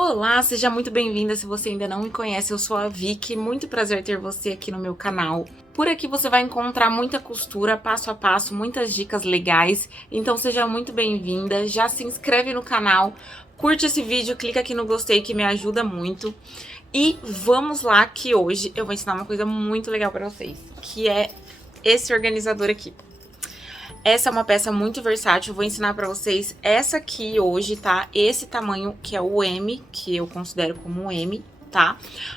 Olá, seja muito bem-vinda. Se você ainda não me conhece, eu sou a Vicky. Muito prazer ter você aqui no meu canal. Por aqui você vai encontrar muita costura, passo a passo, muitas dicas legais. Então seja muito bem-vinda. Já se inscreve no canal, curte esse vídeo, clica aqui no gostei que me ajuda muito. E vamos lá que hoje eu vou ensinar uma coisa muito legal para vocês, que é esse organizador aqui. Essa é uma peça muito versátil, vou ensinar pra vocês essa aqui hoje, tá? Esse tamanho que é o M, que eu considero como um M, tá?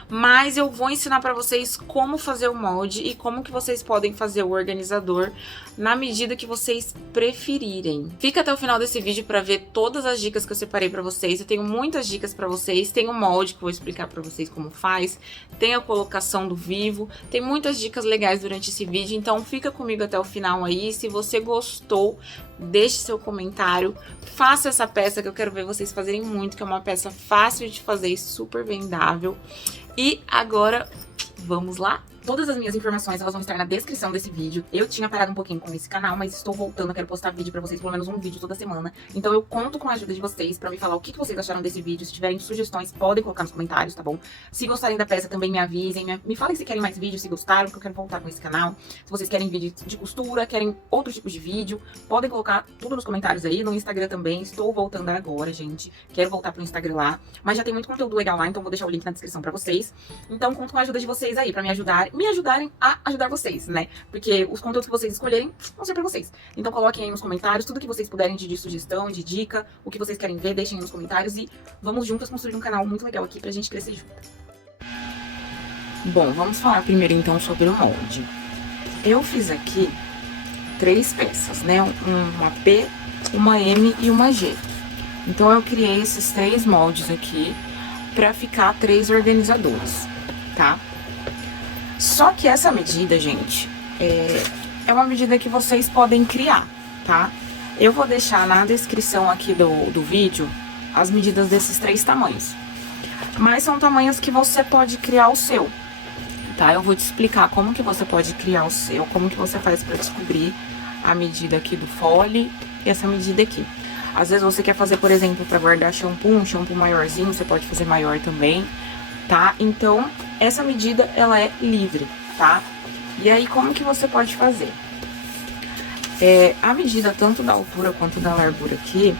Mas eu vou ensinar pra vocês como fazer o molde e como que vocês podem fazer o organizador na medida que vocês preferirem. Fica até o final desse vídeo pra ver todas as dicas que eu separei pra vocês. Eu tenho muitas dicas pra vocês, tem o molde que eu vou explicar pra vocês como faz, tem a colocação do vivo, tem muitas dicas legais durante esse vídeo, então fica comigo até o final aí. Se você gostou, deixe seu comentário, faça essa peça que eu quero ver vocês fazerem muito, que é uma peça fácil de fazer e super vendável. E agora, vamos lá? Todas as minhas informações, elas vão estar na descrição desse vídeo. Eu tinha parado um pouquinho com esse canal, mas estou voltando, eu quero postar vídeo pra vocês, pelo menos um vídeo toda semana. Então eu conto com a ajuda de vocês pra me falar o que vocês acharam desse vídeo. Se tiverem sugestões, podem colocar nos comentários, tá bom? Se gostarem da peça, também me avisem, me falem se querem mais vídeos, se gostaram, porque eu quero voltar com esse canal. Se vocês querem vídeo de costura, querem outros tipos de vídeo, podem colocar tudo nos comentários aí, no Instagram também. Estou voltando agora, gente. Quero voltar pro Instagram lá, mas já tem muito conteúdo legal lá, então vou deixar o link na descrição pra vocês. Então conto com a ajuda de vocês aí, pra me ajudarem a ajudar vocês, né? Porque os conteúdos que vocês escolherem vão ser pra vocês. Então coloquem aí nos comentários tudo que vocês puderem de sugestão, de dica, o que vocês querem ver, deixem aí nos comentários e vamos juntas construir um canal muito legal aqui pra gente crescer junto. Bom, vamos falar primeiro então sobre o molde. Eu fiz aqui 3 peças, né? Uma P, uma M e uma G. Então eu criei esses 3 moldes aqui pra ficar 3 organizadores, tá? Só que essa medida, gente, é uma medida que vocês podem criar, tá? Eu vou deixar na descrição aqui do vídeo as medidas desses 3 tamanhos. Mas são tamanhos que você pode criar o seu, tá? Eu vou te explicar como que você pode criar o seu, como que você faz pra descobrir a medida aqui do fole e essa medida aqui. Às vezes você quer fazer, por exemplo, pra guardar shampoo, um shampoo maiorzinho, você pode fazer maior também, tá? Então, essa medida, ela é livre, tá? E aí, como que você pode fazer? A medida tanto da altura quanto da largura aqui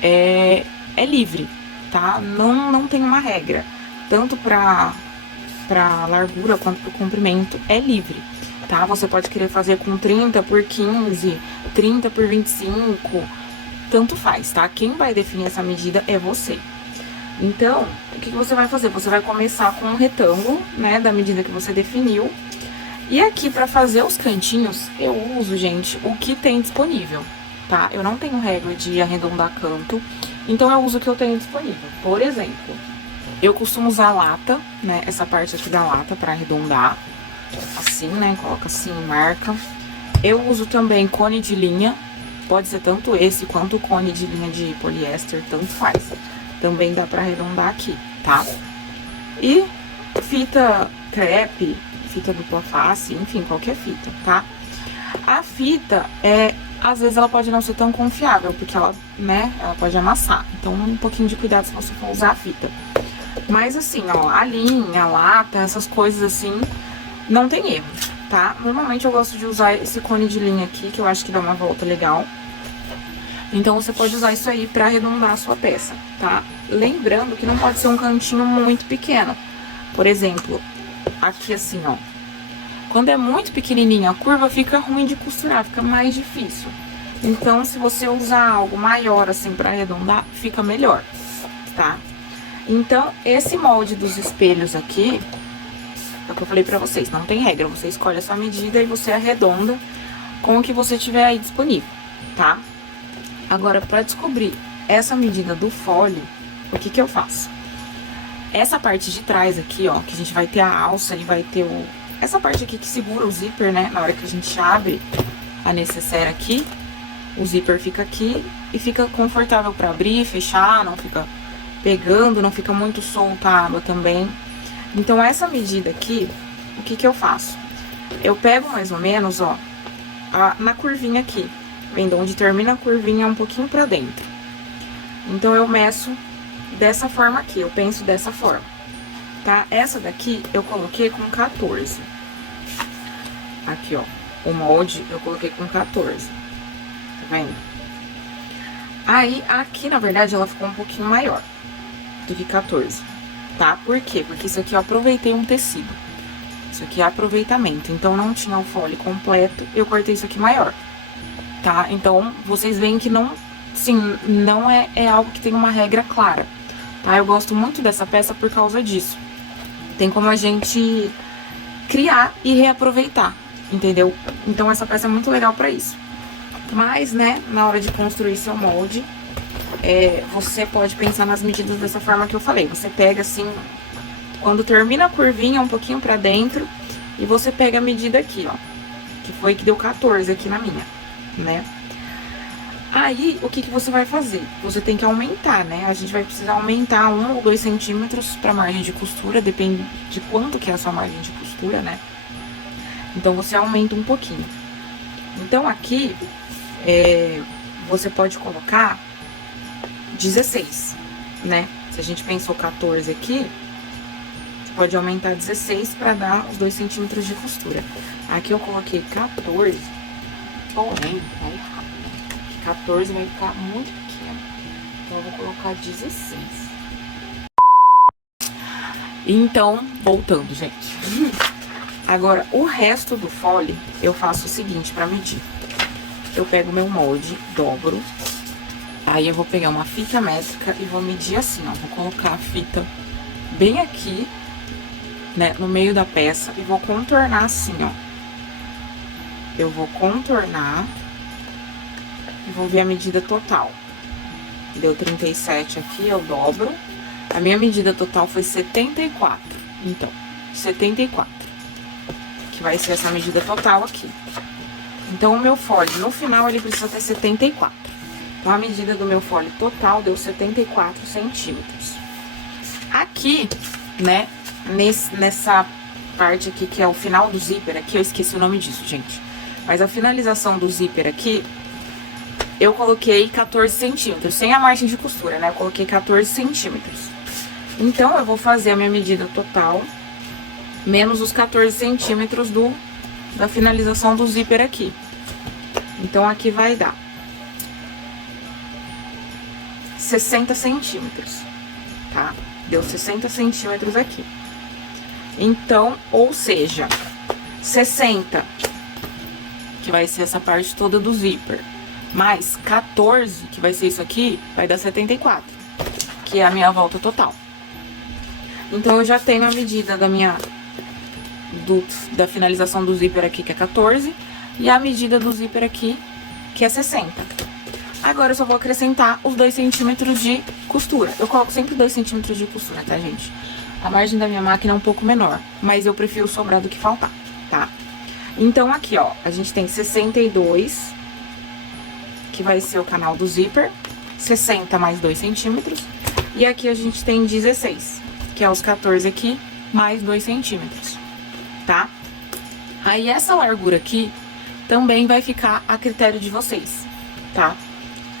é livre, tá? Não tem uma regra. Tanto pra largura quanto pro comprimento é livre, tá? Você pode querer fazer com 30 por 15, 30 por 25, tanto faz, tá? Quem vai definir essa medida é você. Então, o que você vai fazer? Você vai começar com um retângulo, né, da medida que você definiu. E aqui, pra fazer os cantinhos, eu uso, gente, o que tem disponível, tá? Eu não tenho regra de arredondar canto, então eu uso o que eu tenho disponível. Por exemplo, eu costumo usar lata, né, essa parte aqui da lata pra arredondar, assim, né, coloca assim, marca. Eu uso também cone de linha, pode ser tanto esse quanto cone de linha de poliéster, tanto faz. Também dá pra arredondar aqui, tá? E fita crepe, fita dupla face, enfim, qualquer fita, tá? A fita, às vezes ela pode não ser tão confiável, porque ela, né, ela pode amassar. Então, um pouquinho de cuidado se você for usar a fita. Mas assim, ó, a linha, a lata, essas coisas assim, não tem erro, tá? Normalmente eu gosto de usar esse cone de linha aqui, que eu acho que dá uma volta legal. Então, você pode usar isso aí pra arredondar a sua peça, tá? Lembrando que não pode ser um cantinho muito pequeno. Por exemplo, aqui assim, ó. Quando é muito pequenininho, a curva fica ruim de costurar, fica mais difícil. Então, se você usar algo maior assim pra arredondar, fica melhor, tá? Então, esse molde dos espelhos aqui, é o que eu falei pra vocês, não tem regra. Você escolhe a sua medida e você arredonda com o que você tiver aí disponível, tá? Agora, pra descobrir essa medida do fole, o que eu faço? Essa parte de trás aqui, ó, que a gente vai ter a alça e vai ter essa parte aqui que segura o zíper, né? Na hora que a gente abre a necessaire aqui, o zíper fica aqui e fica confortável pra abrir, fechar, não fica pegando, não fica muito solta a aba também. Então, essa medida aqui, o que eu faço? Eu pego mais ou menos, ó, na curvinha aqui. Vendo onde termina a curvinha um pouquinho pra dentro. Então, eu meço dessa forma aqui, eu penso dessa forma, tá? Essa daqui eu coloquei com 14. Aqui, ó, o molde eu coloquei com 14, tá vendo? Aí, aqui, na verdade, ela ficou um pouquinho maior do que 14, tá? Por quê? Porque isso aqui eu aproveitei um tecido. Isso aqui é aproveitamento, então não tinha o fole completo, eu cortei isso aqui maior, tá? Então, vocês veem que não, sim, não é algo que tem uma regra clara, tá? Eu gosto muito dessa peça por causa disso. Tem como a gente criar e reaproveitar, entendeu? Então, essa peça é muito legal pra isso. Mas, né, na hora de construir seu molde, você pode pensar nas medidas dessa forma que eu falei. Você pega assim, quando termina a curvinha, um pouquinho pra dentro, e você pega a medida aqui, ó. Que foi que deu 14 aqui na minha, né? Aí, o que você vai fazer? Você tem que aumentar, né? A gente vai precisar aumentar 1 ou 2 centímetros pra margem de costura, depende de quanto que é a sua margem de costura, né? Então, você aumenta um pouquinho. Então, aqui, você pode colocar 16, né? Se a gente pensou 14 aqui, você pode aumentar 16 pra dar os 2 centímetros de costura. Aqui eu coloquei 14, porém, tá errado. 14 vai ficar muito pequeno, então eu vou colocar 16. Então, voltando, gente. Agora, o resto do fole, eu faço o seguinte pra medir. Eu pego meu molde, dobro, aí eu vou pegar uma fita métrica e vou medir assim, ó. Vou colocar a fita bem aqui, né, no meio da peça e vou contornar assim, ó. Eu vou contornar e vou ver a medida total. Deu 37 aqui, eu dobro. A minha medida total foi 74. Então, 74. Que vai ser essa medida total aqui. Então, o meu fole, no final, ele precisa ter 74. Então, a medida do meu fole total deu 74 centímetros. Aqui, né, nessa parte aqui, que é o final do zíper aqui, eu esqueci o nome disso, gente. Mas a finalização do zíper aqui, eu coloquei 14 centímetros, sem a margem de costura, né? Eu coloquei 14 centímetros. Então, eu vou fazer a minha medida total, menos os 14 centímetros da finalização do zíper aqui. Então, aqui vai dar 60 centímetros, tá? Deu 60 centímetros aqui. Então, ou seja, 60, que vai ser essa parte toda do zíper, mais 14, que vai ser isso aqui, vai dar 74, que é a minha volta total. Então, eu já tenho a medida da finalização do zíper aqui, que é 14, e a medida do zíper aqui, que é 60. Agora, eu só vou acrescentar os 2 centímetros de costura. Eu coloco sempre 2 centímetros de costura, tá, gente? A margem da minha máquina é um pouco menor, mas eu prefiro sobrar do que faltar, tá? Então, aqui, ó, a gente tem 62, que vai ser o canal do zíper, 60 mais 2 centímetros, e aqui a gente tem 16, que é os 14 aqui, mais 2 centímetros, tá? Aí, essa largura aqui também vai ficar a critério de vocês, tá?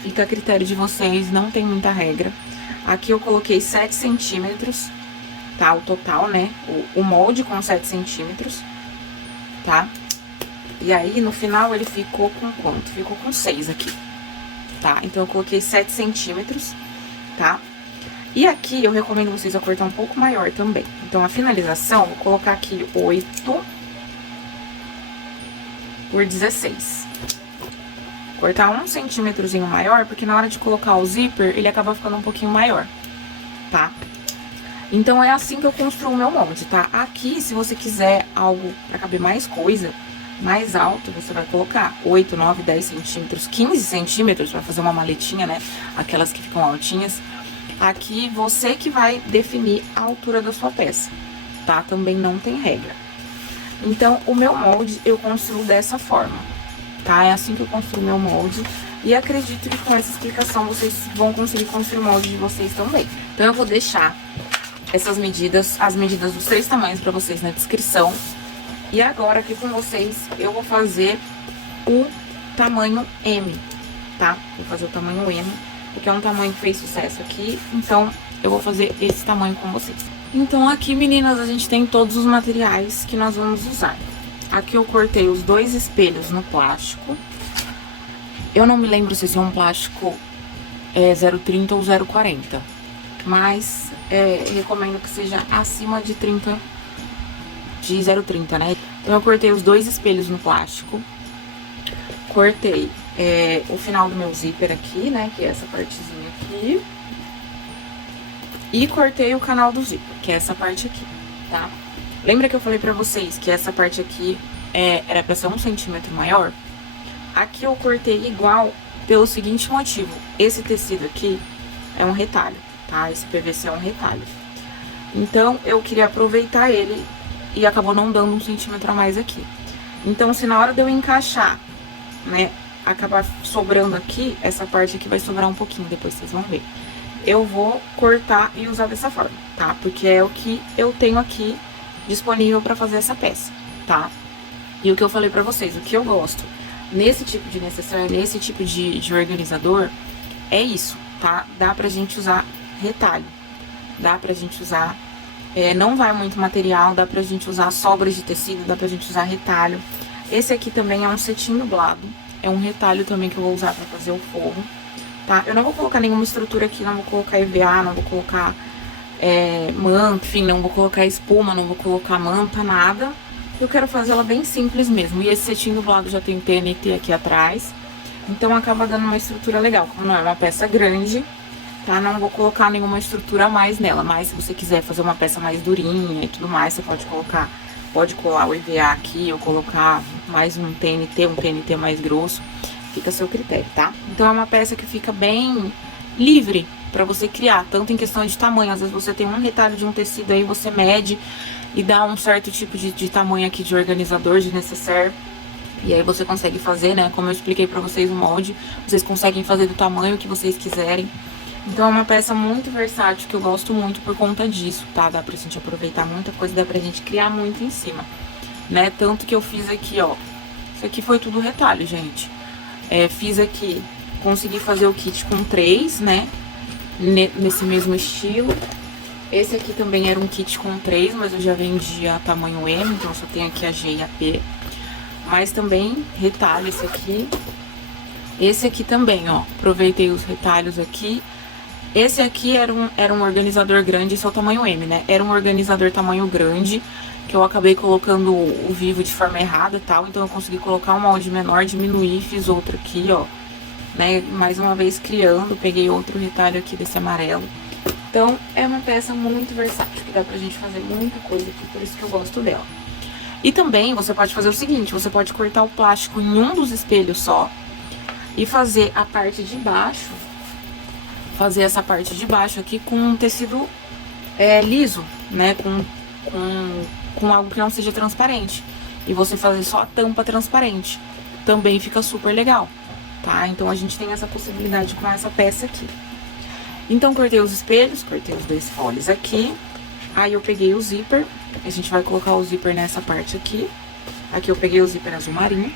Fica a critério de vocês, não tem muita regra. Aqui eu coloquei 7 centímetros, tá? O total, né? O molde com 7 centímetros, tá? E aí, no final, ele ficou com quanto? Ficou com 6 aqui, tá? Então, eu coloquei 7 centímetros, tá? E aqui, eu recomendo vocês a cortar um pouco maior também. Então, a finalização, vou colocar aqui 8 por 16. Cortar 1 centímetrozinho maior, porque na hora de colocar o zíper, ele acaba ficando um pouquinho maior, tá? Então, é assim que eu construo o meu molde, tá? Aqui, se você quiser algo pra caber mais coisa, mais alto, você vai colocar 8, 9, 10 centímetros, 15 centímetros pra fazer uma maletinha, né? Aquelas que ficam altinhas. Aqui, você que vai definir a altura da sua peça, tá? Também não tem regra. Então, o meu molde eu construo dessa forma, tá? É assim que eu construo meu molde. E acredito que com essa explicação vocês vão conseguir construir o molde de vocês também. Então, eu vou deixar essas medidas, as medidas dos 3 tamanhos pra vocês na descrição. E agora, aqui com vocês, eu vou fazer o tamanho M, tá? Vou fazer o tamanho M, porque é um tamanho que fez sucesso aqui. Então, eu vou fazer esse tamanho com vocês. Então aqui, meninas, a gente tem todos os materiais que nós vamos usar. Aqui eu cortei os 2 espelhos no plástico. Eu não me lembro se esse é um plástico 0,30 ou 0,40. Mas recomendo que seja acima de 30, de 0,30, né? Então eu cortei os 2 espelhos no plástico. Cortei o final do meu zíper aqui, né? Que é essa partezinha aqui. E cortei o canal do zíper, que é essa parte aqui, tá? Lembra que eu falei pra vocês que essa parte aqui era pra ser 1 centímetro maior? Aqui eu cortei igual pelo seguinte motivo. Esse tecido aqui é um retalho, tá? Esse PVC é um retalho. Então, eu queria aproveitar ele e acabou não dando 1 centímetro a mais aqui. Então, se na hora de eu encaixar, né, acabar sobrando aqui, essa parte aqui vai sobrar um pouquinho, depois vocês vão ver. Eu vou cortar e usar dessa forma, tá? Porque é o que eu tenho aqui disponível pra fazer essa peça, tá? E o que eu falei pra vocês, o que eu gosto nesse tipo de necessaire, nesse tipo de organizador, é isso, tá? Dá pra gente usar retalho, dá pra gente usar, não vai muito material, dá pra gente usar sobras de tecido, dá pra gente usar retalho. Esse aqui também é um cetim dublado, é um retalho também que eu vou usar pra fazer o forro, tá? Eu não vou colocar nenhuma estrutura aqui, não vou colocar EVA, não vou colocar manta, enfim, não vou colocar espuma, não vou colocar manta, nada. Eu quero fazer ela bem simples mesmo. E esse cetim dublado já tem TNT aqui atrás, então acaba dando uma estrutura legal. Como não é uma peça grande, tá? Não vou colocar nenhuma estrutura a mais nela, mas se você quiser fazer uma peça mais durinha e tudo mais, você pode colocar, pode colar o EVA aqui ou colocar mais um TNT mais grosso, fica a seu critério, tá? Então é uma peça que fica bem livre pra você criar, tanto em questão de tamanho. Às vezes você tem um retalho de um tecido aí, você mede e dá um certo tipo de tamanho aqui de organizador, de necessaire. E aí você consegue fazer, né, como eu expliquei pra vocês o molde, vocês conseguem fazer do tamanho que vocês quiserem. Então é uma peça muito versátil, que eu gosto muito por conta disso, tá? Dá pra gente aproveitar muita coisa, dá pra gente criar muito em cima, né? Tanto que eu fiz aqui, ó, isso aqui foi tudo retalho, gente. Fiz aqui, consegui fazer o kit com 3, né, nesse mesmo estilo. Esse aqui também era um kit com 3, mas eu já vendia tamanho M, então só tem aqui a G e a P. Mas também retalho esse aqui. Esse aqui também, ó, aproveitei os retalhos aqui. Esse aqui era um organizador grande, esse é o tamanho M, né? Era um organizador tamanho grande, que eu acabei colocando o vivo de forma errada e tal. Então eu consegui colocar um molde menor, diminuir, fiz outro aqui, ó, né? Mais uma vez criando, peguei outro retalho aqui desse amarelo. Então, é uma peça muito versátil, que dá pra gente fazer muita coisa aqui, por isso que eu gosto dela. E também, você pode fazer o seguinte, você pode cortar o plástico em um dos espelhos só, e fazer a parte de baixo, fazer essa parte de baixo aqui com um tecido liso, né, com algo que não seja transparente. E você fazer só a tampa transparente, também fica super legal, tá? Então, a gente tem essa possibilidade com essa peça aqui. Então, cortei os espelhos, cortei os 2 foles aqui. Aí eu peguei o zíper, a gente vai colocar o zíper nessa parte aqui. Aqui eu peguei o zíper azul marinho.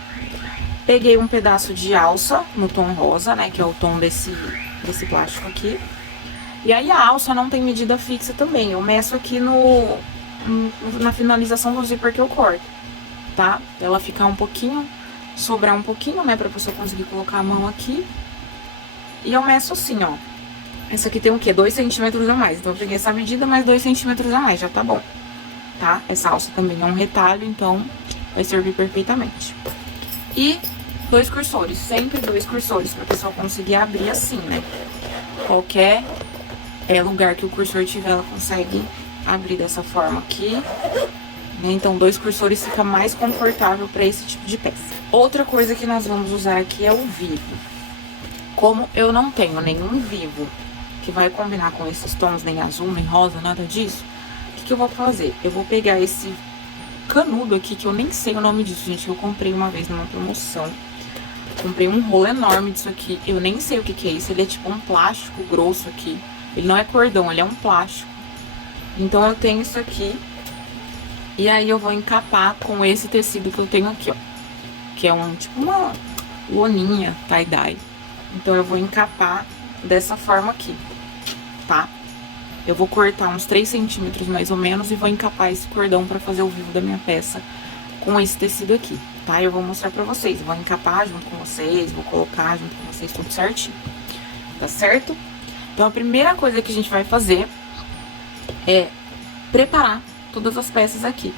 Peguei um pedaço de alça no tom rosa, né, que é o tom desse plástico aqui. E aí a alça não tem medida fixa também, eu meço aqui na finalização do zíper que eu corto, tá? Ela ficar um pouquinho, sobrar um pouquinho, né, pra pessoa conseguir colocar a mão aqui. E eu meço assim, ó. Essa aqui tem o quê? 2 centímetros a mais. Então, eu peguei essa medida, mais 2 centímetros a mais, já tá bom, tá? Essa alça também é um retalho, então vai servir perfeitamente. E 2 cursores, sempre 2 cursores, pra pessoa conseguir abrir assim, né? Qualquer lugar que o cursor tiver, ela consegue abrir dessa forma aqui, né? Então, 2 cursores fica mais confortável pra esse tipo de peça. Outra coisa que nós vamos usar aqui é o vivo. Como eu não tenho nenhum vivo que vai combinar com esses tons, nem azul, nem rosa, nada disso, o que eu vou fazer? Eu vou pegar esse canudo aqui, que eu nem sei o nome disso, gente, eu comprei uma vez numa promoção. Comprei um rolo enorme disso aqui, eu nem sei o que é isso, ele é tipo um plástico grosso aqui. Ele não é cordão, ele é um plástico. Então eu tenho isso aqui, e aí eu vou encapar com esse tecido que eu tenho aqui, ó. Que é tipo uma loninha tie-dye. Então eu vou encapar dessa forma aqui, tá? eu vou cortar uns 3 centímetros mais ou menos e vou encapar esse cordão pra fazer o vivo da minha peça com esse tecido aqui, tá? Eu vou mostrar pra vocês, eu vou encapar junto com vocês, vou colocar junto com vocês tudo certinho, tá certo? Então, a primeira coisa que a gente vai fazer é preparar todas as peças aqui.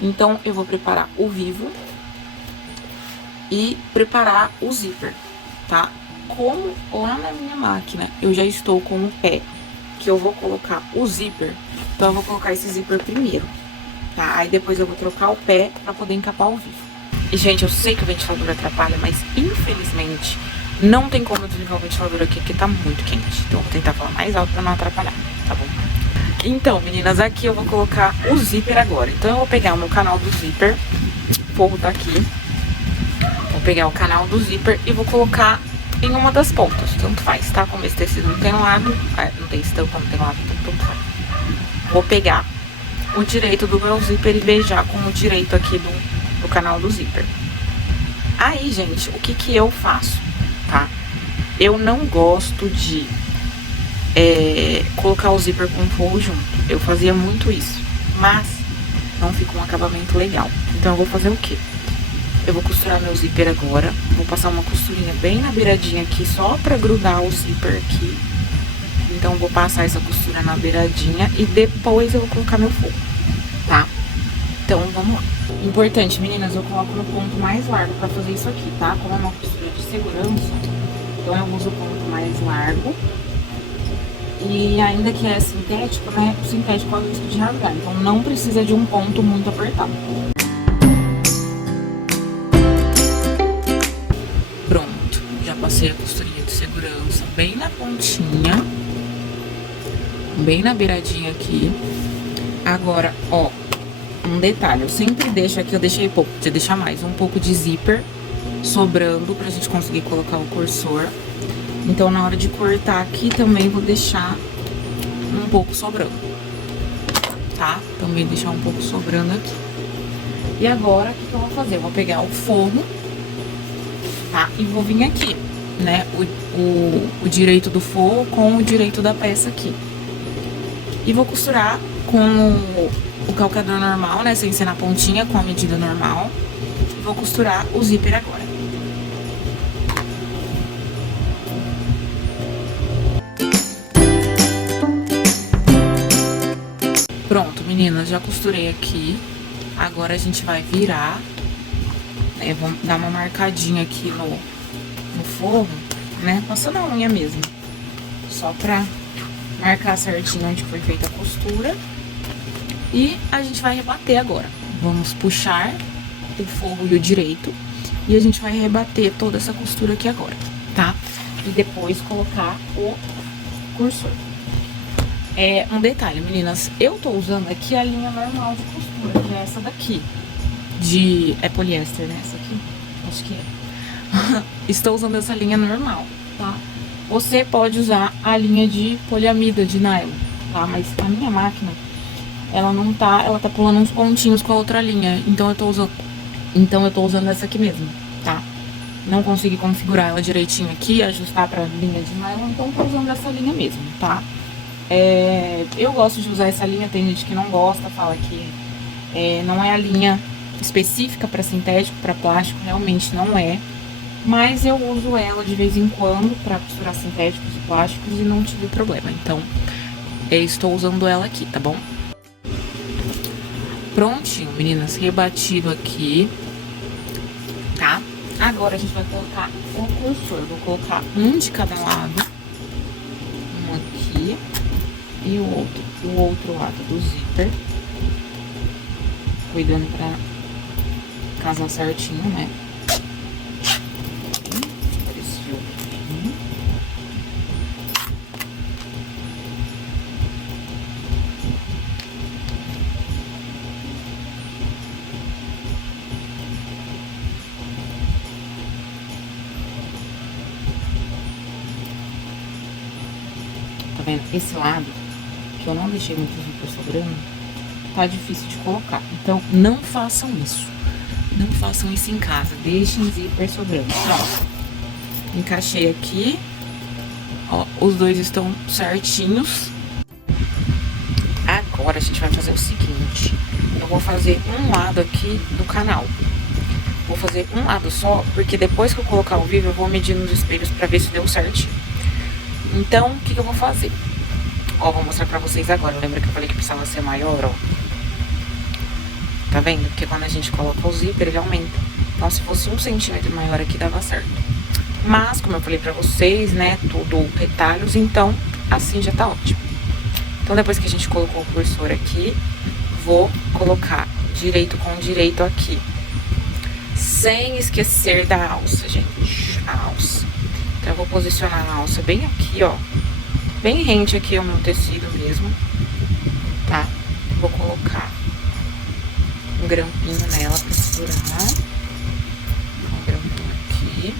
Então, eu vou preparar o vivo e preparar o zíper, tá? Como lá na minha máquina eu já estou com o pé que eu vou colocar o zíper, então eu vou colocar esse zíper primeiro, tá? Aí depois eu vou trocar o pé pra poder encapar o vivo. E, gente, eu sei que o ventilador atrapalha, mas infelizmente não tem como eu desligar o ventilador aqui, porque tá muito quente. Então eu vou tentar falar mais alto pra não atrapalhar, tá bom? Então, meninas, aqui eu vou colocar o zíper agora. Então eu vou pegar o meu canal do zíper, o forro tá aqui. Vou pegar o canal do zíper e vou colocar em uma das pontas, tanto faz, tá? Como esse tecido não tem lado, não tem estampa, não tem lado, então tanto faz. Vou pegar o direito do meu zíper e beijar com o direito aqui do canal do zíper. Aí, gente, o que que eu faço, tá? Eu não gosto de colocar o zíper com o forro junto. Eu fazia muito isso, mas não fica um acabamento legal. Então eu vou fazer o quê? Eu vou costurar meu zíper agora. Vou passar uma costurinha bem na beiradinha aqui, só pra grudar o zíper aqui. Então, vou passar essa costura na beiradinha e depois eu vou colocar meu forro, tá? Então, vamos lá. Importante, meninas, eu coloco no ponto mais largo pra fazer isso aqui, tá? Como é uma costura de segurança, então eu uso o ponto mais largo. E ainda que é sintético, né? O sintético é o risco de rasgar, então não precisa de um ponto muito apertado. Pronto, já passei a costurinha de segurança bem na pontinha, bem na beiradinha aqui. Agora, ó, um detalhe, eu sempre deixo aqui, eu deixei pouco, podia deixar mais, um pouco de zíper sobrando pra gente conseguir colocar o cursor. Então, na hora de cortar aqui, também vou deixar um pouco sobrando, tá? Também deixar um pouco sobrando aqui. E agora, o que eu vou fazer? Eu vou pegar o forro, tá? E vou vir aqui, né? O direito do forro com o direito da peça aqui. E vou costurar com o calcador normal, né? Sem ser na pontinha, com a medida normal. Vou costurar o zíper agora. Pronto, meninas, já costurei aqui. Agora a gente vai virar, né? Vamos dar uma marcadinha aqui no forro, né? Passando a unha mesmo. Só pra marcar certinho onde foi feita a costura. E a gente vai rebater agora. Vamos puxar o forro e o direito. E a gente vai rebater toda essa costura aqui agora, tá? E depois colocar o cursor. Um detalhe, meninas, eu tô usando aqui a linha normal de costura, que é essa daqui. É poliéster, né? Essa aqui? Acho que é. Estou usando essa linha normal, tá? Você pode usar a linha de poliamida, de nylon, tá? Mas a minha máquina, ela não tá, ela tá pulando uns pontinhos com a outra linha. Então eu tô usando essa aqui mesmo, tá? Não consegui configurar ela direitinho aqui, ajustar pra linha de nylon, então tô usando essa linha mesmo, tá? Eu gosto de usar essa linha, tem gente que não gosta, fala que não é a linha específica para sintético, para plástico, realmente não é. Mas eu uso ela de vez em quando para costurar sintéticos e plásticos e não tive problema. Então, estou usando ela aqui, tá bom? Prontinho, meninas, rebatido aqui, tá? Agora a gente vai colocar o cursor. Vou colocar um de cada lado, um aqui e o outro lado do zíper, cuidando pra casar certinho, né? Tá vendo? Esse lado, que eu não deixei muito zíper sobrando, tá difícil de colocar. Então, não façam isso. Não façam isso em casa. Deixem zíper sobrando. Pronto. Encaixei aqui. Ó, os dois estão certinhos. agora a gente vai fazer o seguinte. Eu vou fazer um lado aqui do canal. Vou fazer um lado só, porque depois que eu colocar o vivo, eu vou medir nos espelhos pra ver se deu certinho. Então, o que eu vou fazer? Ó, vou mostrar pra vocês agora. Lembra que eu falei que precisava ser maior, ó? Tá vendo? Porque quando a gente coloca o zíper, ele aumenta. Então, se fosse 1 centímetro maior aqui, dava certo. Mas, como eu falei pra vocês, né, tudo retalhos, então, assim já tá ótimo. Então, depois que a gente colocou o cursor aqui, vou colocar direito com direito aqui. Sem esquecer da alça, gente. A alça. Então, eu vou posicionar a alça bem aqui, ó. Bem rente aqui ao meu tecido mesmo, tá? Vou colocar um grampinho nela pra segurar. Um grampinho aqui.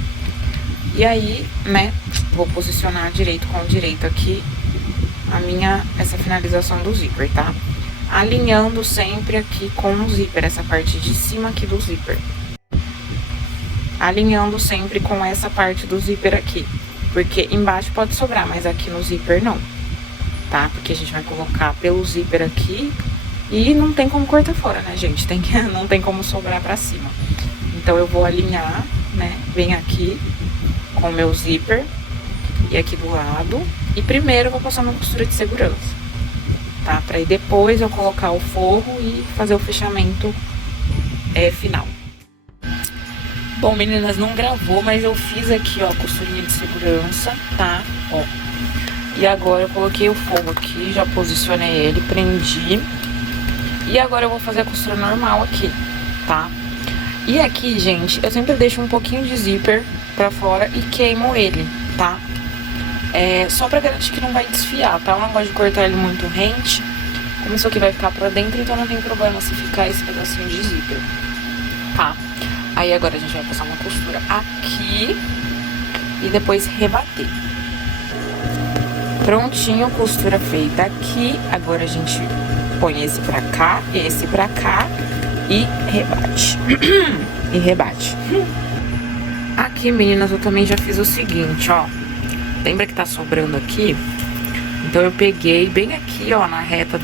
E aí, né, vou posicionar direito com direito aqui essa finalização do zíper, tá? Alinhando sempre aqui com o zíper, essa parte de cima aqui do zíper. Alinhando sempre com essa parte do zíper aqui. Porque embaixo pode sobrar, mas aqui no zíper não, tá? Porque a gente vai colocar pelo zíper aqui e não tem como cortar fora, né, gente? Não tem como sobrar pra cima. Então, eu vou alinhar, né, bem aqui com o meu zíper e aqui do lado. E primeiro eu vou passar uma costura de segurança, tá? Pra aí depois eu colocar o forro e fazer o fechamento final. Bom, meninas, não gravou, mas eu fiz aqui, ó, costurinha de segurança, tá? Ó. E agora eu coloquei o forro aqui, já posicionei ele, prendi. E agora eu vou fazer a costura normal aqui, tá? E aqui, gente, eu sempre deixo um pouquinho de zíper pra fora e queimo ele, tá? Só pra garantir que não vai desfiar, tá? Eu não gosto de cortar ele muito rente. Como isso aqui vai ficar pra dentro, então não tem problema se ficar esse pedacinho de zíper, tá? Aí agora a gente vai passar uma costura aqui e depois rebater. Prontinho, costura feita aqui. Agora a gente põe esse pra cá e rebate. E rebate. Aqui, meninas, eu também já fiz o seguinte, ó. Lembra que tá sobrando aqui? Então eu peguei bem aqui, ó, na reta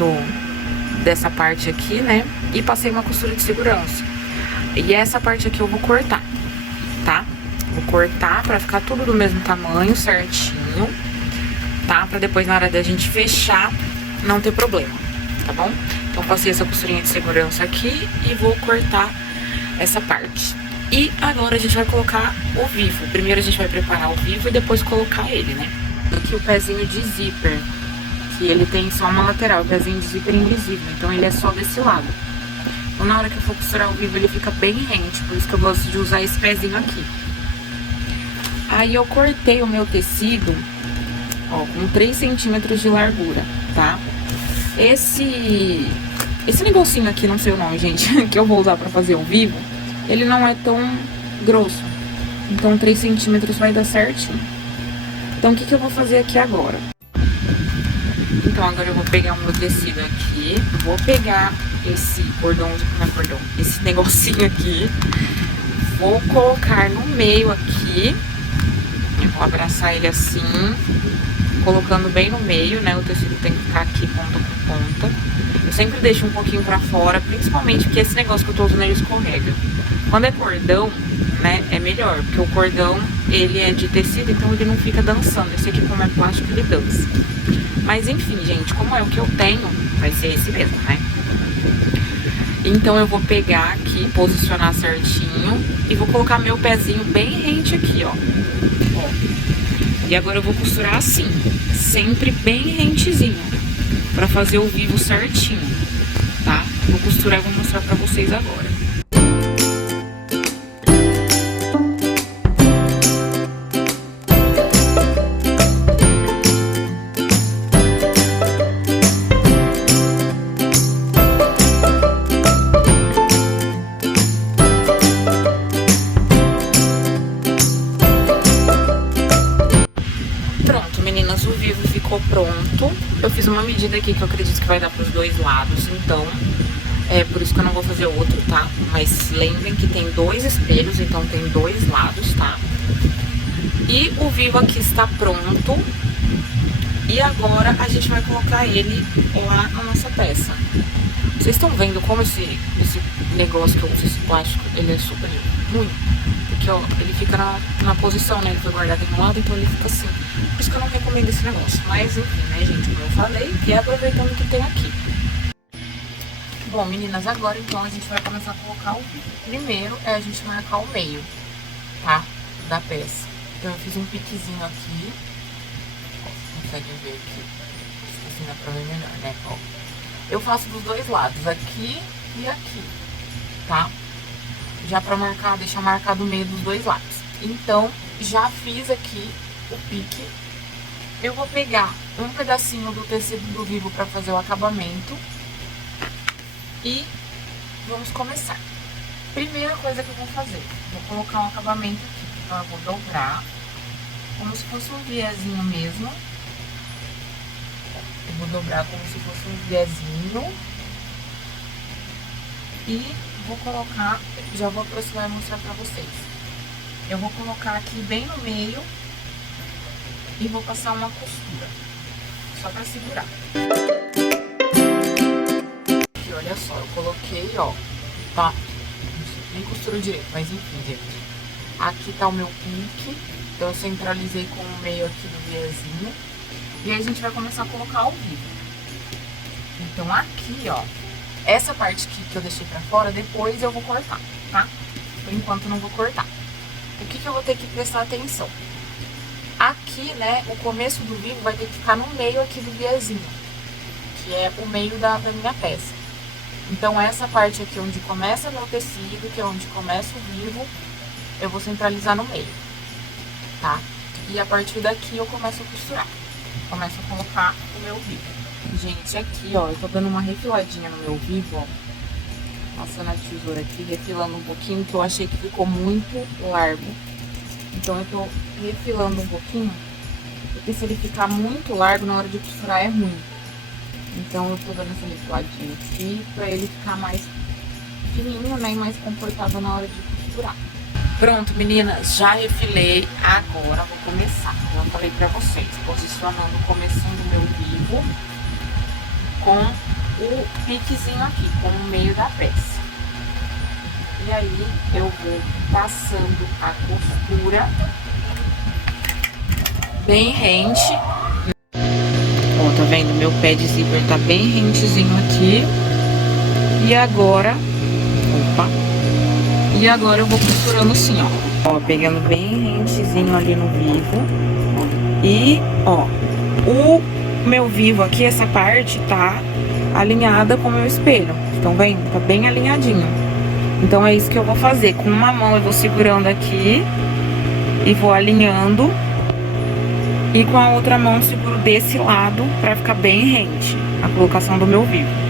dessa parte aqui, né? E passei uma costura de segurança. E essa parte aqui eu vou cortar, tá? Vou cortar pra ficar tudo do mesmo tamanho, certinho, tá? Pra depois, na hora da gente fechar, não ter problema, tá bom? Então, passei essa costurinha de segurança aqui e vou cortar essa parte. E agora a gente vai colocar o vivo. Primeiro a gente vai preparar o vivo e depois colocar ele, né? Aqui o pezinho de zíper, que ele tem só uma lateral, o pezinho de zíper invisível, então ele é só desse lado. Então, na hora que eu for costurar o vivo, ele fica bem rente, por isso que eu gosto de usar esse pezinho aqui. Aí eu cortei o meu tecido, ó, com 3 centímetros de largura, tá? Esse negocinho aqui, não sei o nome, gente, que eu vou usar pra fazer o vivo, ele não é tão grosso. Então, 3 centímetros vai dar certinho. Então, o que eu vou fazer aqui agora? Então, agora eu vou pegar o meu tecido aqui, vou pegar esse esse negocinho aqui, vou colocar no meio aqui, eu vou abraçar ele assim, colocando bem no meio, né, o tecido tem que ficar aqui ponta com ponta. Eu sempre deixo um pouquinho pra fora, principalmente porque esse negócio que eu tô usando, ele escorrega. Quando é cordão, né, é melhor, porque o cordão, ele é de tecido, então ele não fica dançando. Esse aqui, como é plástico, ele dança. Mas enfim, gente, como é o que eu tenho, vai ser esse mesmo, né? Então eu vou pegar aqui, posicionar certinho e vou colocar meu pezinho bem rente aqui, ó. E agora eu vou costurar assim, sempre bem rentezinho, pra fazer o vivo certinho, tá? Vou costurar e vou mostrar pra vocês agora. Pronto, eu fiz uma medida aqui que eu acredito que vai dar pros dois lados, então é por isso que eu não vou fazer outro, tá? Mas lembrem que tem 2 espelhos, então tem 2 lados, tá? E o vivo aqui está pronto. E agora a gente vai colocar ele lá na nossa peça. Vocês estão vendo como esse negócio que eu uso, esse plástico, ele é super ruim? Porque, ó, ele fica na posição, né? Ele foi guardado em um lado, então ele fica assim. Por isso que eu não recomendo esse negócio. Mas, enfim, né, gente? Como eu falei, e aproveitando o que tem aqui. Bom, meninas, agora, então, a gente vai começar a colocar o vídeo. Primeiro é a gente marcar o meio, tá? Da peça. Então, eu fiz um piquezinho aqui. Ó, vocês conseguem ver aqui. Assim dá pra ver melhor, né? Ó. Eu faço dos dois lados, aqui e aqui, tá? Já pra marcar, deixar marcado o meio dos dois lados. Então, já fiz aqui o pique. Eu vou pegar um pedacinho do tecido do Vivo pra fazer o acabamento. E vamos começar. Primeira coisa que eu vou fazer, vou colocar um acabamento aqui. Então, eu vou dobrar, como se fosse um viezinho mesmo. Eu vou dobrar como se fosse um viezinho. E vou colocar, já vou aproximar e mostrar pra vocês. Eu vou colocar aqui bem no meio e vou passar uma costura, só pra segurar. Aqui, olha só, eu coloquei, ó, tá? Nem costurou direito, mas enfim, gente. Aqui tá o meu pique, então eu centralizei com o meio aqui do viezinho. E aí a gente vai começar a colocar ao vivo. Então aqui, ó, essa parte aqui que eu deixei pra fora, depois eu vou cortar, tá? Por enquanto eu não vou cortar. O que eu vou ter que prestar atenção? Aqui, né, o começo do Vivo vai ter que ficar no meio aqui do viezinho, que é o meio da minha peça. Então essa parte aqui onde começa meu tecido, que é onde começa o Vivo, eu vou centralizar no meio, tá? E a partir daqui eu começo a costurar. Começo a colocar o meu Vivo. Gente, aqui, ó, eu tô dando uma refiladinha no meu Vivo, ó. Passando a tesoura aqui, refilando um pouquinho, que eu achei que ficou muito largo. Então eu tô refilando um pouquinho, porque se ele ficar muito largo, na hora de costurar é ruim. Então eu tô dando essa refiladinha aqui, pra ele ficar mais fininho, né, e mais confortável na hora de costurar. Pronto, meninas, já refilei, agora vou começar. Como eu falei pra vocês, posicionando, começando o meu Vivo com o piquezinho aqui, com o meio da peça. E aí eu vou passando a costura bem rente. Ó, tá vendo? Meu pé de zíper tá bem rentezinho aqui. E agora, opa, e agora eu vou costurando assim, ó. Ó, pegando bem rentezinho ali no Vivo. E, ó, o meu Vivo aqui, essa parte tá alinhada com o meu espelho. Estão vendo? Tá bem alinhadinho. Então é isso que eu vou fazer. Com uma mão eu vou segurando aqui e vou alinhando. E com a outra mão seguro desse lado pra ficar bem rente a colocação do meu Vivo.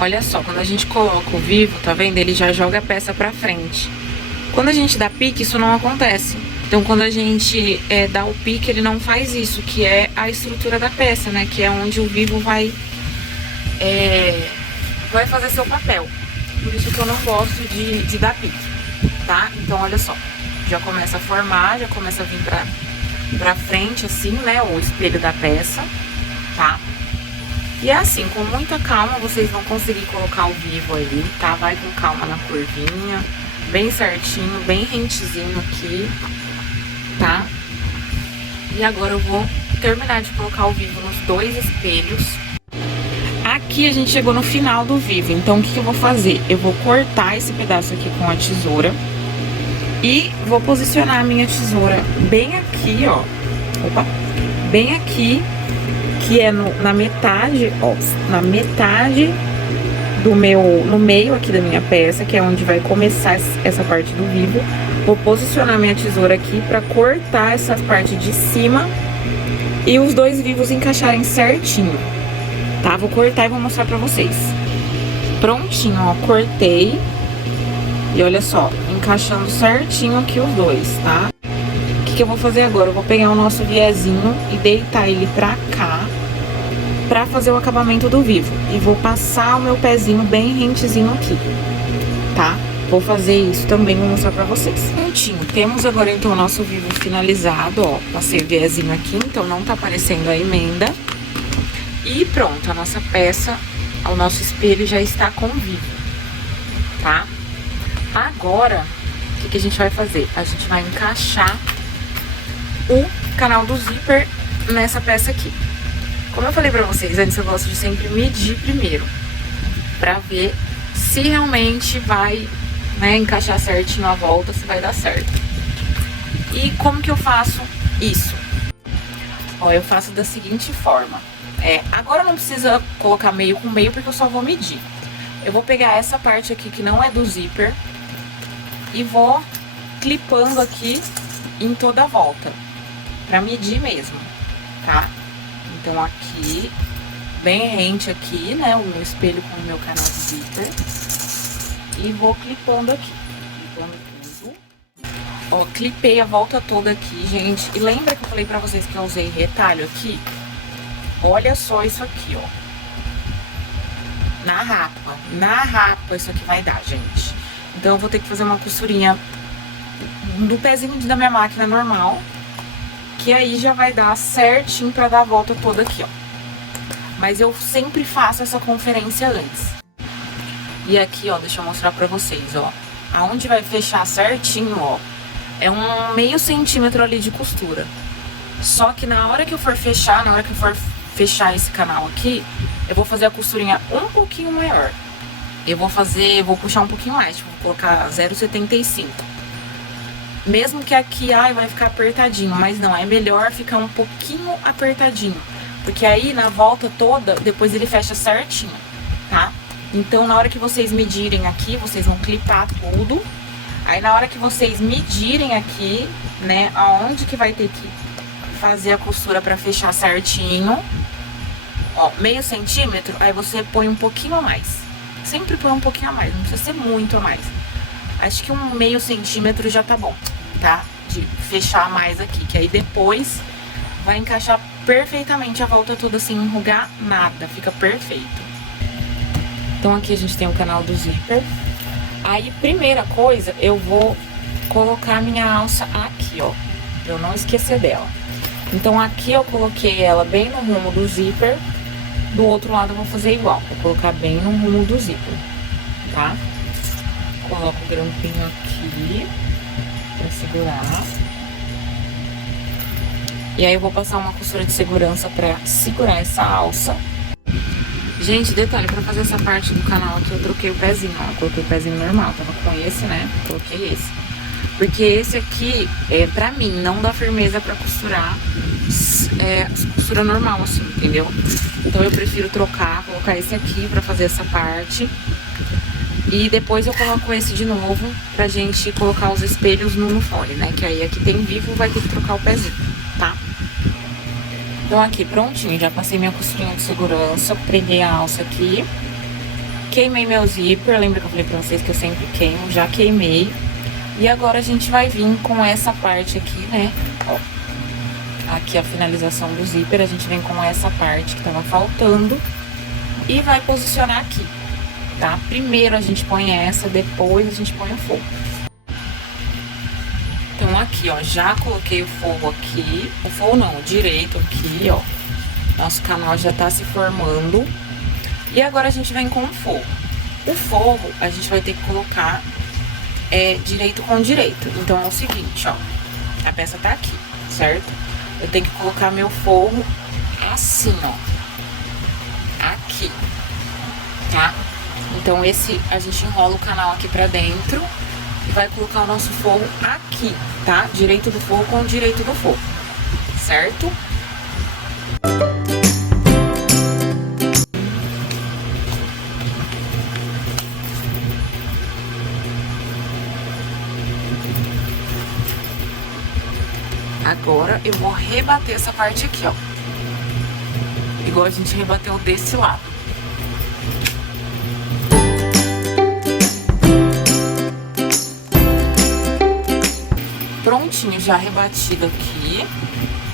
Olha só, quando a gente coloca o Vivo, tá vendo? Ele já joga a peça pra frente. Quando a gente dá pique, isso não acontece. Então, quando a gente dá o pique, ele não faz isso, que é a estrutura da peça, né? Que é onde o Vivo vai fazer seu papel. Por isso que eu não gosto de dar pique, tá? Então, olha só. Já começa a formar, já começa a vir pra frente, assim, né? O espelho da peça, tá? E é assim, com muita calma, vocês vão conseguir colocar o Vivo ali, tá? Vai com calma na curvinha, bem certinho, bem rentezinho aqui, tá? E agora eu vou terminar de colocar o Vivo nos dois espelhos. Aqui a gente chegou no final do Vivo, então o que eu vou fazer? Eu vou cortar esse pedaço aqui com a tesoura e vou posicionar a minha tesoura bem aqui, ó. Opa! Bem aqui, que é na metade, ó, na metade do no meio aqui da minha peça, que é onde vai começar essa parte do Vivo. Vou posicionar minha tesoura aqui pra cortar essa parte de cima e os dois Vivos encaixarem certinho, tá? Vou cortar e vou mostrar pra vocês. Prontinho, ó, cortei. E olha só, encaixando certinho aqui os dois, tá? O que eu vou fazer agora? Eu vou pegar o nosso viezinho e deitar ele pra cá, pra fazer o acabamento do Vivo. E vou passar o meu pezinho bem rentezinho aqui, tá? vou fazer isso também, vou mostrar pra vocês. Prontinho, temos agora então o nosso vivo finalizado, ó. Passei o viezinho aqui, então não tá aparecendo a emenda. E pronto, a nossa peça, o nosso espelho já está com vivo, tá? Agora, o que a gente vai fazer? A gente vai encaixar o canal do zíper nessa peça aqui. Como eu falei pra vocês antes, eu gosto de sempre medir primeiro, pra ver se realmente vai, né, encaixar certinho a volta, se vai dar certo. E como que eu faço isso? Ó, eu faço da seguinte forma. Agora não precisa colocar meio com meio, porque eu só vou medir. Eu vou pegar essa parte aqui que não é do zíper e vou clipando aqui em toda a volta, pra medir mesmo, tá? Então aqui, bem rente aqui, né, o meu espelho com o meu canal de zíper. E vou clipando aqui, clipando tudo. Ó, clipei a volta toda aqui, gente. E lembra que eu falei pra vocês que eu usei retalho aqui? Olha só isso aqui, ó. Na rapa isso aqui vai dar, gente. Então eu vou ter que fazer uma costurinha do pezinho da minha máquina normal, que aí já vai dar certinho pra dar a volta toda aqui, ó. Mas eu sempre faço essa conferência antes. E aqui, ó, deixa eu mostrar pra vocês, ó. Aonde vai fechar certinho, ó, é um meio centímetro ali de costura. Só que na hora que eu for fechar, esse canal aqui, eu vou fazer a costurinha um pouquinho maior. Eu vou puxar um pouquinho mais, tipo, vou colocar 0,75. Mesmo que aqui, vai ficar apertadinho, mas não, é melhor ficar um pouquinho apertadinho. Porque aí, na volta toda, depois ele fecha certinho, tá? Então, na hora que vocês medirem aqui, vocês vão clipar tudo. Aí, na hora que vocês medirem aqui, né, aonde que vai ter que fazer a costura pra fechar certinho, ó, meio centímetro, aí você põe um pouquinho a mais. Sempre põe um pouquinho a mais, não precisa ser muito a mais. Acho que um meio centímetro já tá bom, tá? De fechar mais aqui, que aí depois vai encaixar perfeitamente a volta toda sem enrugar nada, fica perfeito. Então aqui a gente tem o canal do zíper. Aí, primeira coisa, eu vou colocar a minha alça aqui, ó, pra eu não esquecer dela. Então aqui eu coloquei ela bem no rumo do zíper. Do outro lado eu vou fazer igual, vou colocar bem no rumo do zíper, tá? Coloco o grampinho aqui pra segurar. E aí eu vou passar uma costura de segurança pra segurar essa alça. Gente, detalhe, pra fazer essa parte do canal aqui eu troquei o pezinho, ó. Eu coloquei o pezinho normal, tava com esse, né? Coloquei esse. Porque esse aqui, pra mim, não dá firmeza pra costurar costura normal, assim, entendeu? Então eu prefiro trocar, colocar esse aqui pra fazer essa parte. E depois eu coloco esse de novo pra gente colocar os espelhos no fone, né? Que aí aqui tem vivo, vai ter que trocar o pezinho, tá? Então aqui, prontinho, já passei minha costurinha de segurança, preguei a alça aqui. Queimei meu zíper, lembra que eu falei pra vocês que eu sempre queimo, já queimei. E agora a gente vai vir com essa parte aqui, né? Ó, aqui a finalização do zíper, a gente vem com essa parte que tava faltando e vai posicionar aqui, tá? Primeiro a gente põe essa, depois a gente põe o forro. Então aqui, ó, já coloquei o forro aqui, o forro não, o direito aqui, ó. Nosso canal já tá se formando. E agora a gente vem com o forro. O forro a gente vai ter que colocar direito com direito. Então é o seguinte, ó, a peça tá aqui, certo? Eu tenho que colocar meu forro assim, ó, aqui, tá? Então a gente enrola o canal aqui pra dentro e vai colocar o nosso forro aqui, tá? Direito do forro com direito do forro, certo? Agora eu vou rebater essa parte aqui, ó. Igual a gente rebateu desse lado. Prontinho, já rebatido aqui,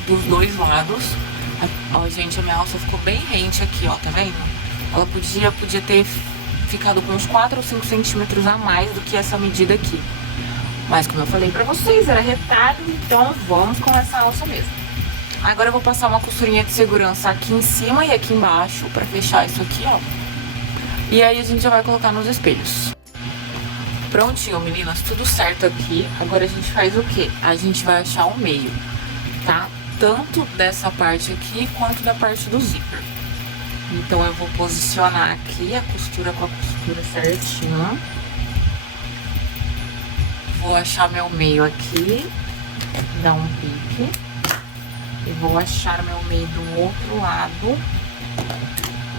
dos dois lados. Ó, gente, a minha alça ficou bem rente aqui, ó, tá vendo? Ela podia ter ficado com uns 4 ou 5 centímetros a mais do que essa medida aqui. Mas como eu falei pra vocês, era retalho, então vamos com essa alça mesmo. Agora eu vou passar uma costurinha de segurança aqui em cima e aqui embaixo pra fechar isso aqui, ó. E aí a gente já vai colocar nos espelhos. Prontinho, meninas, tudo certo aqui. Agora a gente faz o quê? A gente vai achar o meio, tá? Tanto dessa parte aqui quanto da parte do zíper. Então eu vou posicionar aqui a costura com a costura certinho. Vou achar meu meio aqui, dar um pique. E vou achar meu meio do outro lado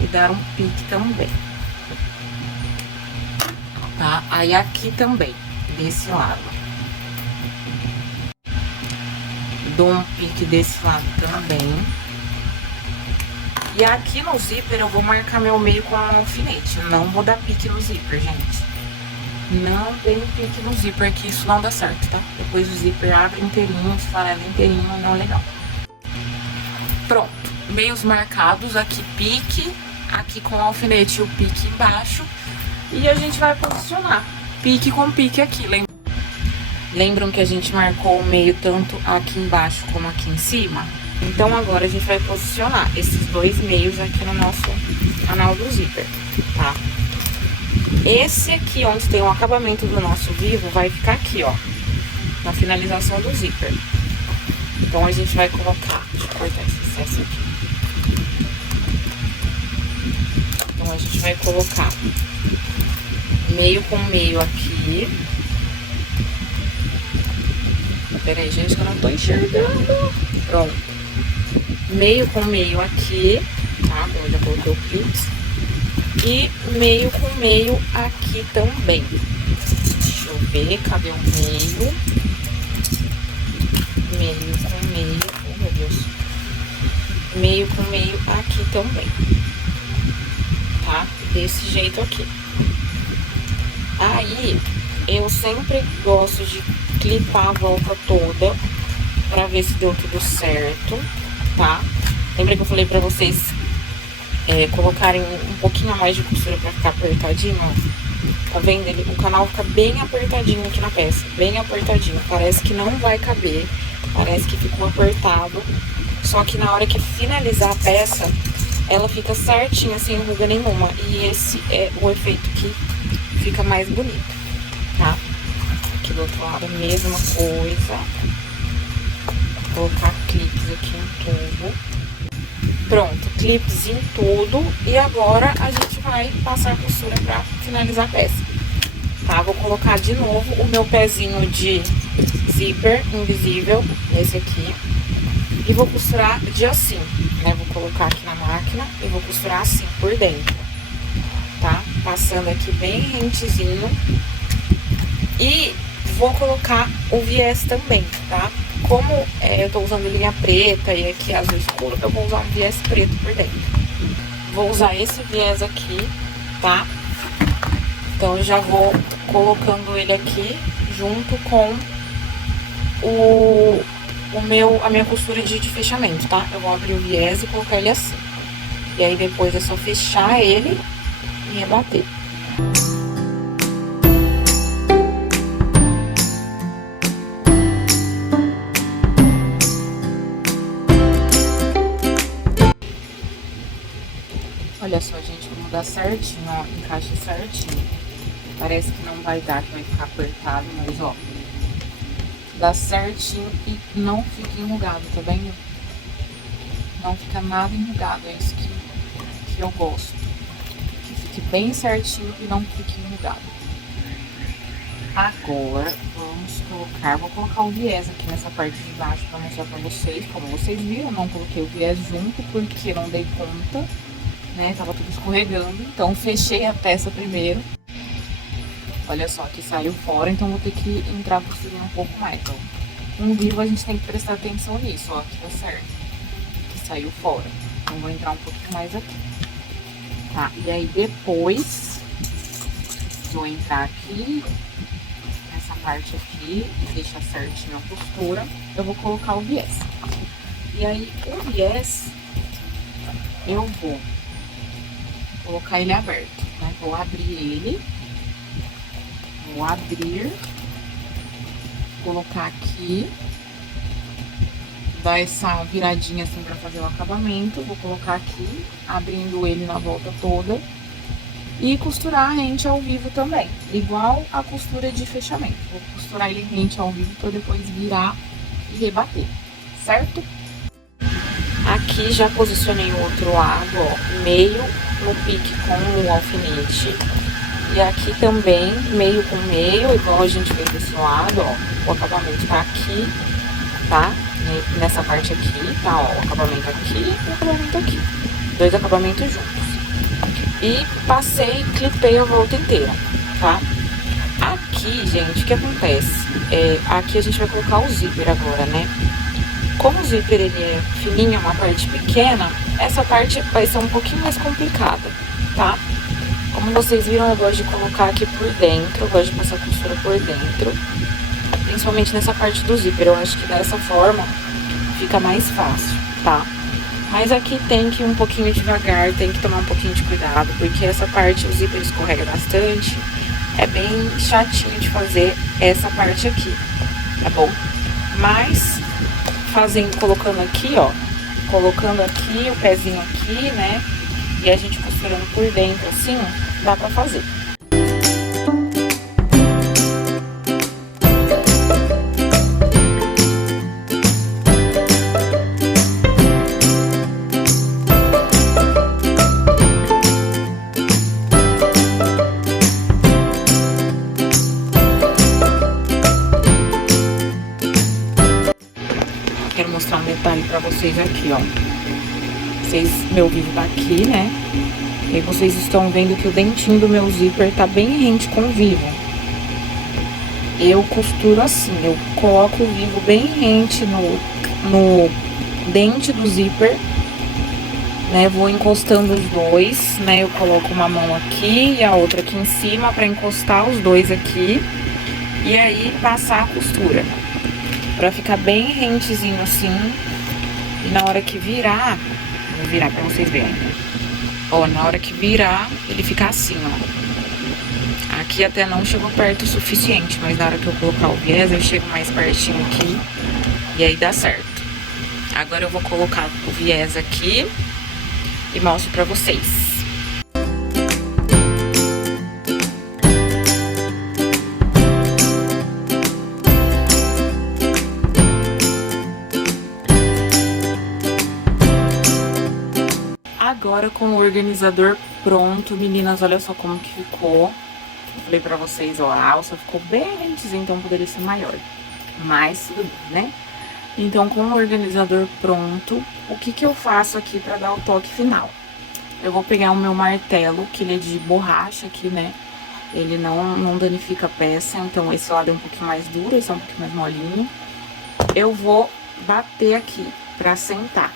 e dar um pique também. Tá? Aí aqui também, desse lado. Dou um pique desse lado também. E aqui no zíper eu vou marcar meu meio com um alfinete. Não vou dar pique no zíper, gente. Não tem pique no zíper, que isso não dá certo, tá? Depois o zíper abre inteirinho, esfarela inteirinho, não é legal. Pronto, meios marcados, aqui pique, aqui com o alfinete e o pique embaixo. E a gente vai posicionar pique com pique aqui. Lembram que a gente marcou o meio tanto aqui embaixo como aqui em cima? Então agora a gente vai posicionar esses dois meios aqui no nosso canal do zíper, tá? Esse aqui, onde tem o acabamento do nosso vivo, vai ficar aqui, ó, na finalização do zíper. Então a gente vai colocar, deixa eu cortar esse excesso aqui. Então a gente vai colocar meio com meio aqui. Pera aí, gente, que eu não tô enxergando. Pronto. Meio com meio aqui, tá? Eu já coloquei o clips. E meio com meio aqui também. Deixa eu ver, cadê o meio? Meio com meio, oh meu Deus. Meio com meio aqui também. Tá? Desse jeito aqui. Aí, eu sempre gosto de clipar a volta toda pra ver se deu tudo certo, tá? Lembra que eu falei pra vocês colocarem um pouquinho a mais de costura pra ficar apertadinho? Tá vendo? O canal fica bem apertadinho aqui na peça, bem apertadinho. Parece que não vai caber, parece que ficou apertado. Só que na hora que finalizar a peça, ela fica certinha, sem ruga nenhuma. E esse é o efeito que fica mais bonito, tá? Aqui do outro lado, mesma coisa. Vou colocar clipes aqui em tudo. Pronto, clipes em tudo. E agora a gente vai passar a costura pra finalizar a peça, tá? Vou colocar de novo o meu pezinho de zíper invisível, esse aqui. E vou costurar de assim, né? Vou colocar aqui na máquina e vou costurar assim por dentro, tá? Passando aqui bem rentezinho. E vou colocar o viés também, tá? Como eu tô usando linha preta e aqui azul escuro, eu vou usar um viés preto por dentro. Vou usar esse viés aqui, tá? Então eu já vou colocando ele aqui junto com a minha costura de fechamento, tá? Eu vou abrir o viés e colocar ele assim. E aí depois é só fechar ele e rebater. Olha só, gente, como dá certinho, ó, encaixa certinho. Parece que não vai dar, que vai ficar apertado, mas ó, dá certinho e não fica enrugado, tá vendo? Não fica nada enrugado, é isso que eu gosto. Que fique bem certinho e não fique enrugado. Agora, vou colocar o viés aqui nessa parte de baixo pra mostrar pra vocês. Como vocês viram, eu não coloquei o viés junto porque não dei conta, né? Tava tudo escorregando, então fechei a peça primeiro. Olha só, que saiu fora, então vou ter que entrar a costurinha um pouco mais, ó. Com o vivo a gente tem que prestar atenção nisso, ó, que tá certo. Que saiu fora. Então vou entrar um pouquinho mais aqui. Tá, e aí depois vou entrar aqui, nessa parte aqui, deixar certinho a costura. Eu vou colocar o viés. E aí o viés, eu vou colocar ele aberto, né? Vou abrir ele. Vou abrir. Colocar aqui. Dar essa viradinha assim pra fazer o acabamento. Vou colocar aqui, abrindo ele na volta toda. E costurar rente ao vivo também, igual a costura de fechamento. Vou costurar ele rente ao vivo para depois virar e rebater, certo? Aqui já posicionei o outro lado, ó, meio no pique com o alfinete. E aqui também, meio com meio, igual a gente fez desse lado, ó. O acabamento tá aqui, tá? Nessa parte aqui, tá? Ó, o acabamento aqui e o acabamento aqui. Dois acabamentos juntos. E passei e clipei a volta inteira, tá? Aqui, gente, o que acontece? Aqui a gente vai colocar o zíper agora, né? Como o zíper ele é fininho, é uma parte pequena, essa parte vai ser um pouquinho mais complicada, tá? Como vocês viram, eu gosto de colocar aqui por dentro, eu gosto de passar a costura por dentro, principalmente nessa parte do zíper. Eu acho que dessa forma fica mais fácil, tá? Mas aqui tem que ir um pouquinho devagar, tem que tomar um pouquinho de cuidado, porque essa parte o zíper escorrega bastante. É bem chatinho de fazer essa parte aqui, tá bom? Mas colocando aqui, ó, colocando aqui, o pezinho aqui, né? E a gente costurando por dentro assim, dá pra fazer. Quero mostrar um detalhe pra vocês aqui, ó. Meu vídeo tá aqui, né? E vocês estão vendo que o dentinho do meu zíper tá bem rente com o vivo. Eu costuro assim, eu coloco o vivo bem rente no dente do zíper, né? Vou encostando os dois, né? Eu coloco uma mão aqui e a outra aqui em cima pra encostar os dois aqui. E aí passar a costura. Pra ficar bem rentezinho assim. E na hora que virar, vou virar pra vocês verem. Ó, na hora que virar, ele fica assim, ó. Aqui até não chegou perto o suficiente, mas na hora que eu colocar o viés, eu chego mais pertinho aqui. E aí dá certo. Agora eu vou colocar o viés aqui e mostro pra vocês. Agora com o organizador pronto, meninas, olha só como que ficou. Eu falei pra vocês, ó, a alça ficou bem rentezinha, então poderia ser maior. Mas tudo bem, né? Então com o organizador pronto, o que que eu faço aqui pra dar o toque final? Eu vou pegar o meu martelo, que ele é de borracha aqui, né? Ele não danifica a peça, então esse lado é um pouquinho mais duro, esse é um pouquinho mais molinho. Eu vou bater aqui pra sentar.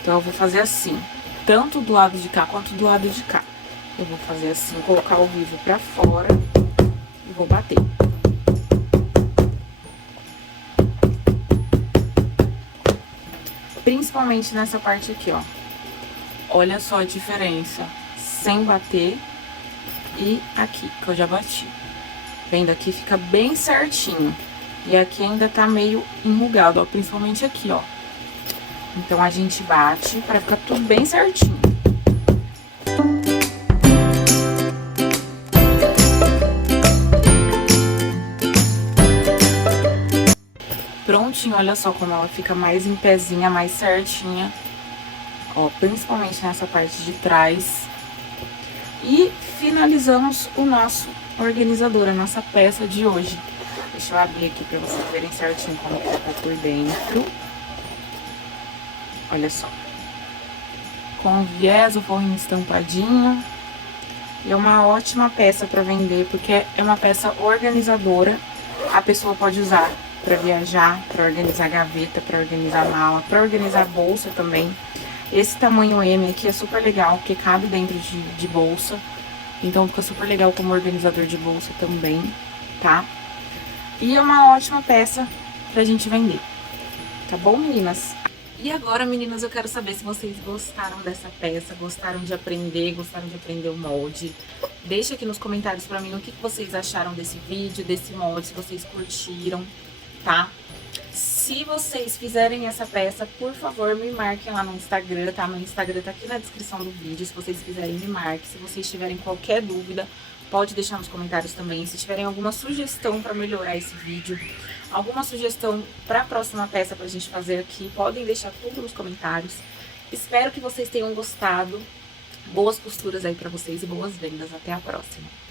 Então eu vou fazer assim. Tanto do lado de cá quanto do lado de cá. Eu vou fazer assim, colocar o vivo pra fora e vou bater. Principalmente nessa parte aqui, ó. Olha só a diferença. Sem bater e aqui, que eu já bati. Vendo aqui, fica bem certinho. E aqui ainda tá meio enrugado, ó. Principalmente aqui, ó. Então, a gente bate pra ficar tudo bem certinho. Prontinho, olha só como ela fica mais em pezinha, mais certinha. Ó, principalmente nessa parte de trás. E finalizamos o nosso organizador, a nossa peça de hoje. Deixa eu abrir aqui pra vocês verem certinho como ficou por dentro. Olha só. Com o viés, o forrinho estampadinho. E é uma ótima peça pra vender, porque é uma peça organizadora. A pessoa pode usar pra viajar, pra organizar gaveta, pra organizar mala, pra organizar bolsa também. Esse tamanho M aqui é super legal, porque cabe dentro de bolsa. Então fica super legal como organizador de bolsa também, tá? E é uma ótima peça pra gente vender. Tá bom, meninas? E agora, meninas, eu quero saber se vocês gostaram dessa peça, gostaram de aprender o molde. Deixa aqui nos comentários pra mim o que vocês acharam desse vídeo, desse molde, se vocês curtiram, tá? Se vocês fizerem essa peça, por favor, me marquem lá no Instagram, tá? Meu Instagram tá aqui na descrição do vídeo, se vocês quiserem me marquem. Se vocês tiverem qualquer dúvida, pode deixar nos comentários também. Se tiverem alguma sugestão pra melhorar esse vídeo, alguma sugestão pra próxima peça pra gente fazer aqui, podem deixar tudo nos comentários. Espero que vocês tenham gostado. Boas costuras aí pra vocês e boas vendas. Até a próxima!